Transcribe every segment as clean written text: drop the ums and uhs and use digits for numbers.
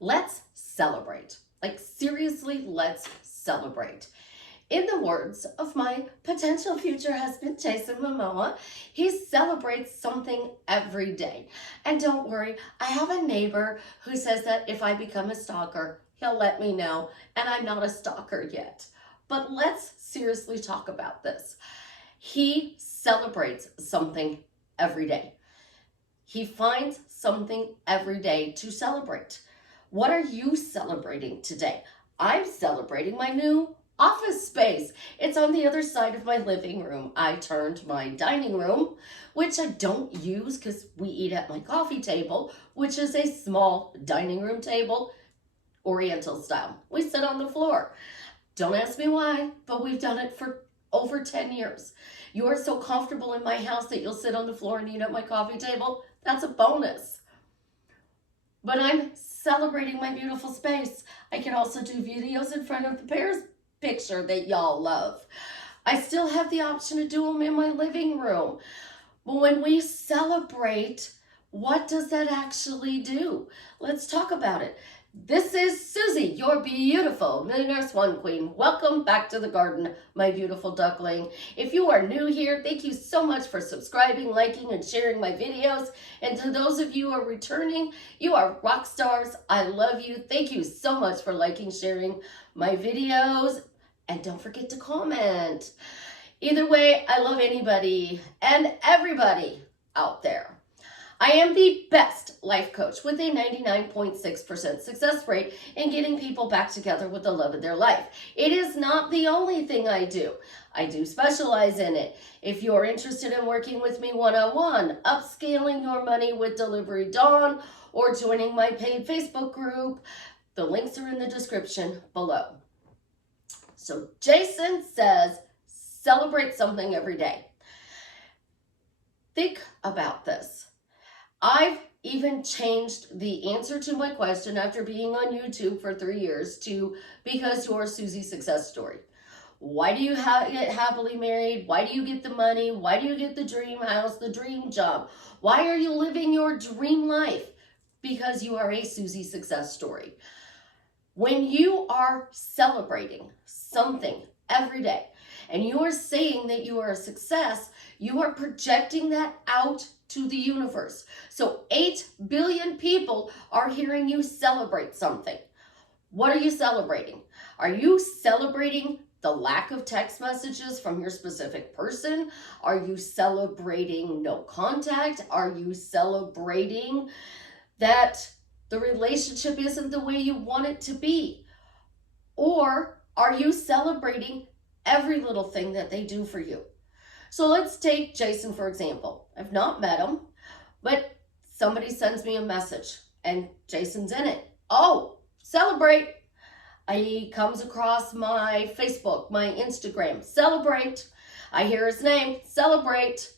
Let's celebrate. Like, seriously, let's celebrate. In the words of my potential future husband, Jason Momoa, he celebrates something every day. And don't worry, I have a neighbor who says that if I become a stalker, he'll let me know, and I'm not a stalker yet. But let's seriously talk about this. He celebrates something every day. He finds something every day to celebrate. What are you celebrating today? I'm celebrating my new office space. It's on the other side of my living room. I turned my dining room, which I don't use because we eat at my coffee table, which is a small dining room table, Oriental style. We sit on the floor. Don't ask me why, but we've done it for over 10 years. You are so comfortable in my house that you'll sit on the floor and eat at my coffee table. That's a bonus. But I'm celebrating my beautiful space. I can also do videos in front of the Bears picture that y'all love. I still have the option to do them in my living room. But when we celebrate, what does that actually do? Let's talk about it. This is Susie, your beautiful Millionaire Swan Queen. Welcome back to the garden, my beautiful duckling. If you are new here, thank you so much for subscribing, liking, and sharing my videos. And to those of you who are returning, you are rock stars. I love you. Thank you so much for liking, sharing my videos. And don't forget to comment. Either way, I love anybody and everybody out there. I am the best life coach with a 99.6% success rate in getting people back together with the love of their life. It is not the only thing I do. I do specialize in it. If you're interested in working with me one-on-one, upscaling your money with Delivery Dawn, or joining my paid Facebook group, the links are in the description below. So Jason says, celebrate something every day. Think about this. I've even changed the answer to my question after being on YouTube for 3 years to because you're Susie's success story. Why do you get happily married? Why do you get the money? Why do you get the dream house, the dream job? Why are you living your dream life? Because you are a Susie success story. When you are celebrating something every day and you are saying that you are a success, you are projecting that out to the universe. So 8 billion people are hearing you celebrate something. What are you celebrating? Are you celebrating the lack of text messages from your specific person? Are you celebrating no contact? Are you celebrating that the relationship isn't the way you want it to be? Or are you celebrating every little thing that they do for you? So let's take Jason, for example. I've not met him, but somebody sends me a message and Jason's in it. Oh, celebrate. He comes across my Facebook, my Instagram, celebrate. I hear his name, celebrate.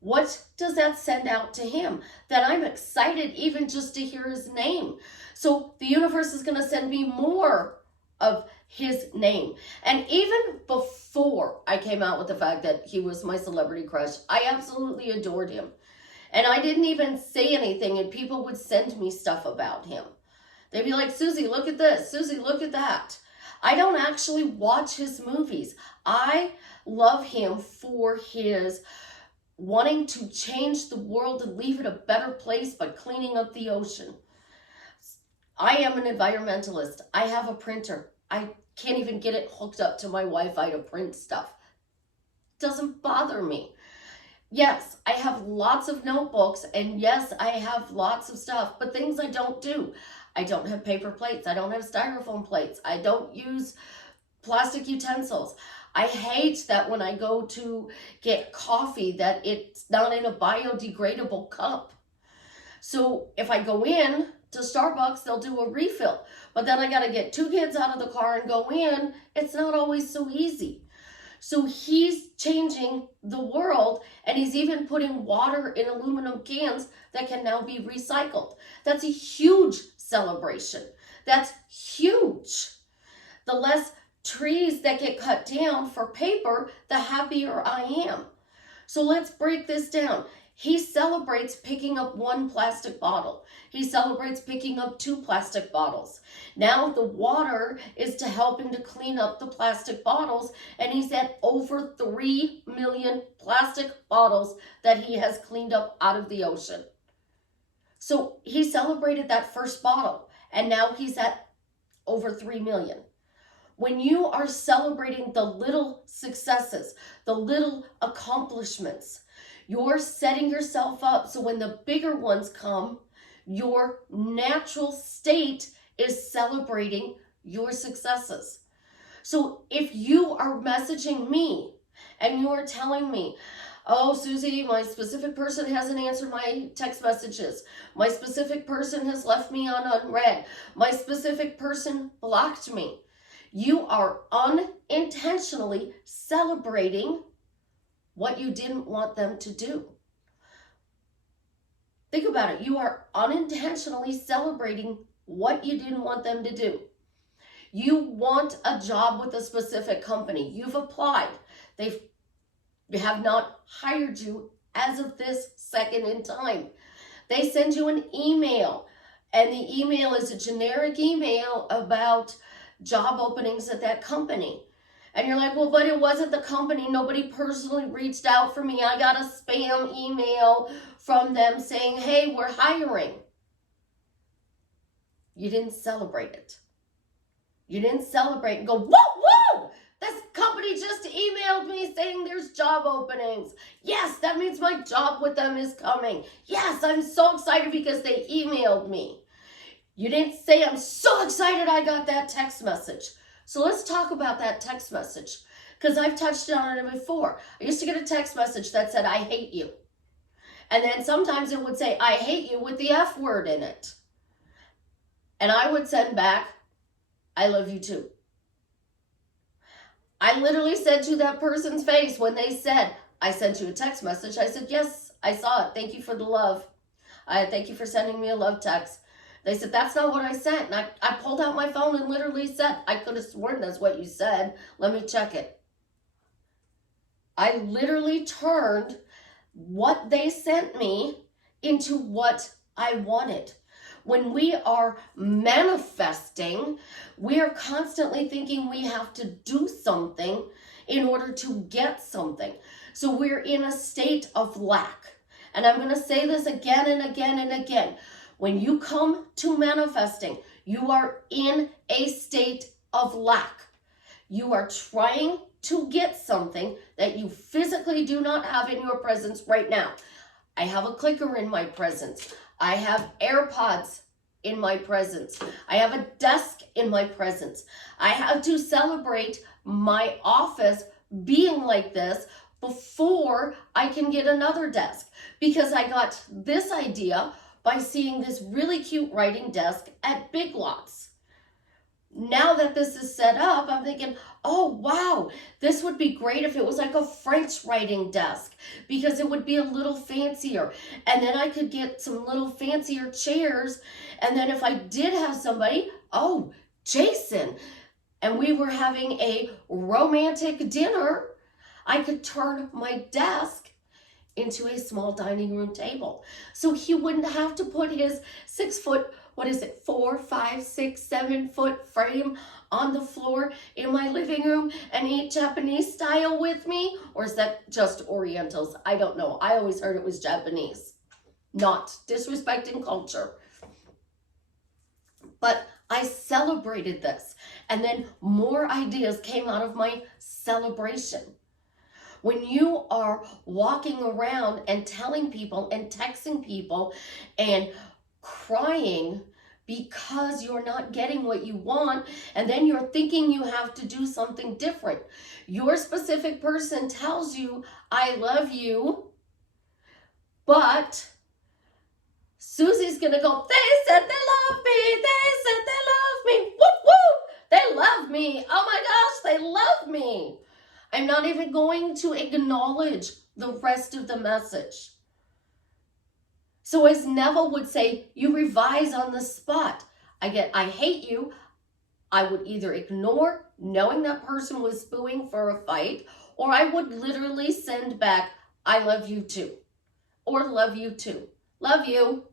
What does that send out to him? That I'm excited even just to hear his name. So the universe is going to send me more of his name. And even before I came out with the fact that he was my celebrity crush, I absolutely adored him. And I didn't even say anything, and people would send me stuff about him. They'd be like, Susie, look at this. Susie, look at that. I don't actually watch his movies. I love him for his wanting to change the world and leave it a better place by cleaning up the ocean. I am an environmentalist. I have a printer. I can't even get it hooked up to my Wi-Fi to print stuff. Doesn't bother me. Yes, I have lots of notebooks, and yes, I have lots of stuff, but things I don't do. I don't have paper plates. I don't have styrofoam plates. I don't use plastic utensils. I hate that when I go to get coffee that it's not in a biodegradable cup. So if I go in to Starbucks, they'll do a refill. But then I got to get 2 kids out of the car and go in. It's not always so easy. So he's changing the world, and he's even putting water in aluminum cans that can now be recycled. That's a huge celebration. That's huge. The less trees that get cut down for paper, the happier I am. So let's break this down. He celebrates picking up 1 plastic bottle. He celebrates picking up 2 plastic bottles. Now the water is to help him to clean up the plastic bottles, and he's at over 3 million plastic bottles that he has cleaned up out of the ocean. So he celebrated that first bottle, and now he's at over 3 million. When you are celebrating the little successes, the little accomplishments, you're setting yourself up so when the bigger ones come, your natural state is celebrating your successes. So if you are messaging me and you are telling me, oh, Susie, my specific person hasn't answered my text messages. My specific person has left me on unread. My specific person blocked me. You are unintentionally celebrating what you didn't want them to do. Think about it. You are unintentionally celebrating what you didn't want them to do. You want a job with a specific company. You've applied. They have not hired you as of this second in time. They send you an email, and the email is a generic email about job openings at that company. And you're like, well, but it wasn't the company. Nobody personally reached out for me. I got a spam email from them saying, hey, we're hiring. You didn't celebrate it. You didn't celebrate and go, whoa, this company just emailed me saying there's job openings. Yes, that means my job with them is coming. Yes, I'm so excited because they emailed me. You didn't say, I'm so excited I got that text message. So let's talk about that text message, because I've touched on it before. I used to get a text message that said, I hate you. And then sometimes it would say, I hate you with the F word in it. And I would send back, I love you too. I literally said to that person's face when they said, I sent you a text message, I said, yes, I saw it. Thank you for the love. Thank you for sending me a love text. They said, that's not what I sent. And I pulled out my phone and literally said, I could have sworn that's what you said. Let me check it. I literally turned what they sent me into what I wanted. When we are manifesting, we are constantly thinking we have to do something in order to get something. So we're in a state of lack. And I'm going to say this again and again and again. When you come to manifesting, you are in a state of lack. You are trying to get something that you physically do not have in your presence right now. I have a clicker in my presence. I have AirPods in my presence. I have a desk in my presence. I have to celebrate my office being like this before I can get another desk, because I got this idea by seeing this really cute writing desk at Big Lots. Now that this is set up, I'm thinking, oh wow, this would be great if it was like a French writing desk, because it would be a little fancier. And then I could get some little fancier chairs. And then if I did have somebody, oh, Jason, and we were having a romantic dinner, I could turn my desk into a small dining room table. So he wouldn't have to put his 6 foot, 4, 5, 6, 7 foot frame on the floor in my living room and eat Japanese style with me. Or is that just Orientals? I don't know. I always heard it was Japanese. Not disrespecting culture. But I celebrated this. And then more ideas came out of my celebration. When you are walking around and telling people and texting people and crying because you're not getting what you want, and then you're thinking you have to do something different. Your specific person tells you, I love you, but Susie's gonna go, they said they love me, they said they love me, whoop, whoop, they love me, oh my gosh, they love me. I'm not even going to acknowledge the rest of the message. So as Neville would say, you revise on the spot. I hate you. I would either ignore knowing that person was spooing for a fight, or I would literally send back, I love you too. or love you too. Love you.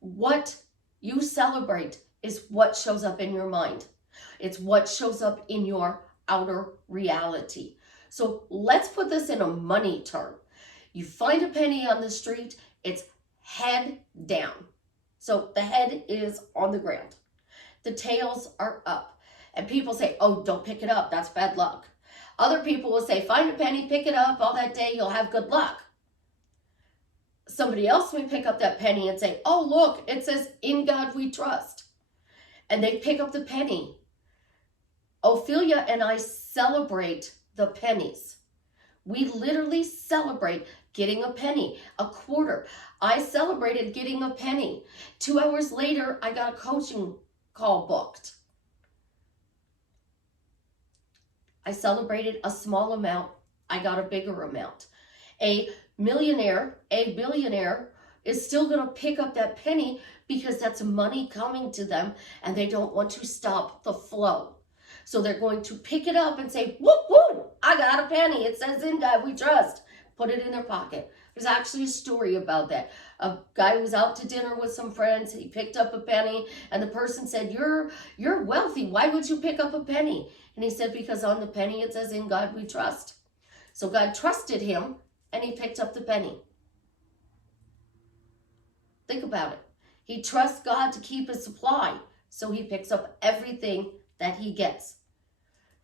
What you celebrate is what shows up in your mind. It's what shows up in your outer reality. So let's put this in a money term. You find a penny on the street, it's head down. So the head is on the ground. The tails are up. And people say, oh, don't pick it up. That's bad luck. Other people will say, find a penny, pick it up. All that day, you'll have good luck. Somebody else may pick up that penny and say, oh, look, it says, in God we trust. And they pick up the penny. Ophelia and I celebrate the pennies. We literally celebrate getting a penny, a quarter. I celebrated getting a penny. 2 hours later, I got a coaching call booked. I celebrated a small amount. I got a bigger amount. A millionaire, a billionaire is still going to pick up that penny because that's money coming to them and they don't want to stop the flow. So they're going to pick it up and say, whoop, whoop, I got a penny. It says in God we trust. Put it in their pocket. There's actually a story about that. A guy was out to dinner with some friends. He picked up a penny and the person said, you're wealthy. Why would you pick up a penny? And he said, because on the penny it says in God we trust. So God trusted him and he picked up the penny. Think about it. He trusts God to keep his supply. So he picks up everything that he gets.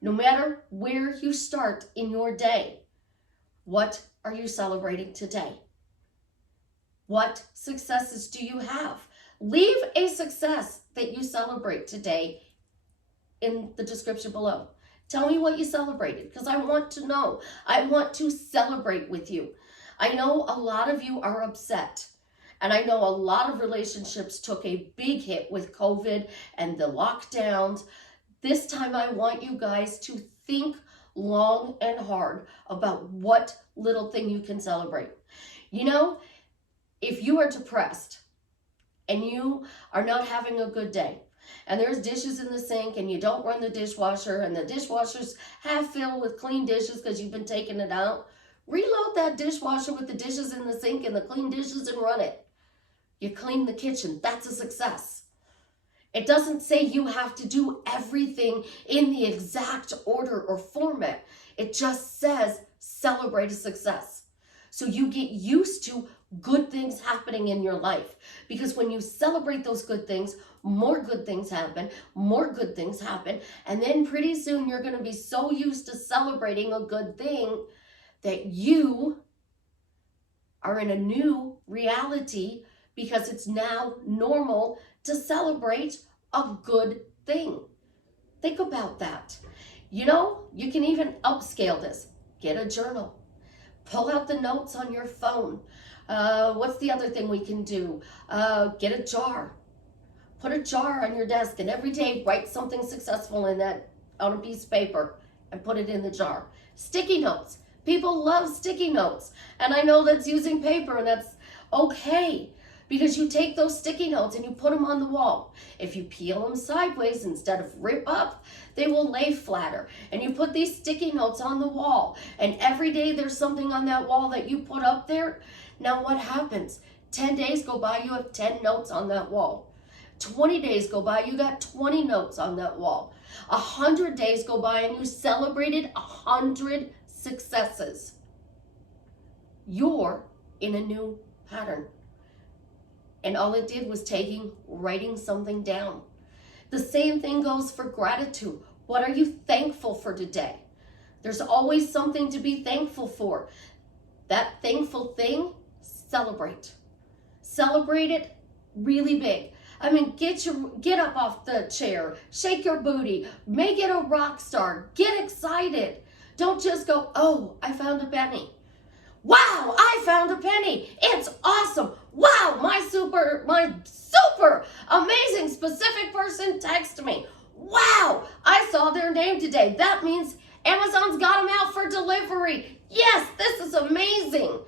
No matter where you start in your day, what are you celebrating today? What successes do you have? Leave a success that you celebrate today in the description below. Tell me what you celebrated because I want to know. I want to celebrate with you. I know a lot of you are upset. And I know a lot of relationships took a big hit with COVID and the lockdowns. This time I want you guys to think long and hard about what little thing you can celebrate. You know, if you are depressed and you are not having a good day and there's dishes in the sink and you don't run the dishwasher and the dishwasher's half filled with clean dishes because you've been taking it out, reload that dishwasher with the dishes in the sink and the clean dishes and run it. You clean the kitchen. That's a success. It doesn't say you have to do everything in the exact order or format. It just says celebrate a success. So you get used to good things happening in your life. Because when you celebrate those good things, more good things happen, more good things happen. And then pretty soon you're going to be so used to celebrating a good thing that you are in a new reality because it's now normal to celebrate a good thing. Think about that. You know, you can even upscale this. Get a journal. Pull out the notes on your phone. What's the other thing we can do? Get a jar. Put a jar on your desk and every day write something successful in that on a piece of paper and put it in the jar. Sticky notes. People love sticky notes. And I know that's using paper and that's okay. Because you take those sticky notes and you put them on the wall. If you peel them sideways instead of rip up, they will lay flatter. And you put these sticky notes on the wall. And every day there's something on that wall that you put up there. Now what happens? 10 days go by, you have 10 notes on that wall. 20 days go by, you got 20 notes on that wall. 100 days go by and you celebrated 100 successes. You're in a new pattern. And all it did was writing something down. The same thing goes for gratitude. What are you thankful for today? There's always something to be thankful for. That thankful thing, celebrate. Celebrate it really big. I mean, get up off the chair, shake your booty, make it a rock star, get excited. Don't just go, oh, I found a penny. Wow, I found a penny. It's awesome. Wow, my super amazing specific person texted me. Wow, I saw their name today. That means Amazon's got them out for delivery. Yes, this is amazing.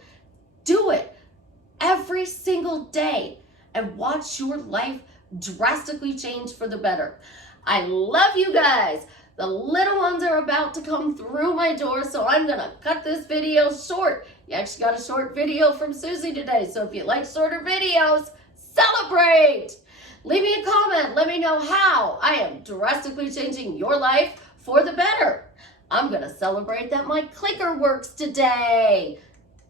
Do it every single day and watch your life drastically change for the better. I love you guys. The little ones are about to come through my door, so I'm going to cut this video short. You actually got a short video from Susie today. So if you like shorter videos, celebrate. Leave me a comment. Let me know how I am drastically changing your life for the better. I'm going to celebrate that my clicker works today.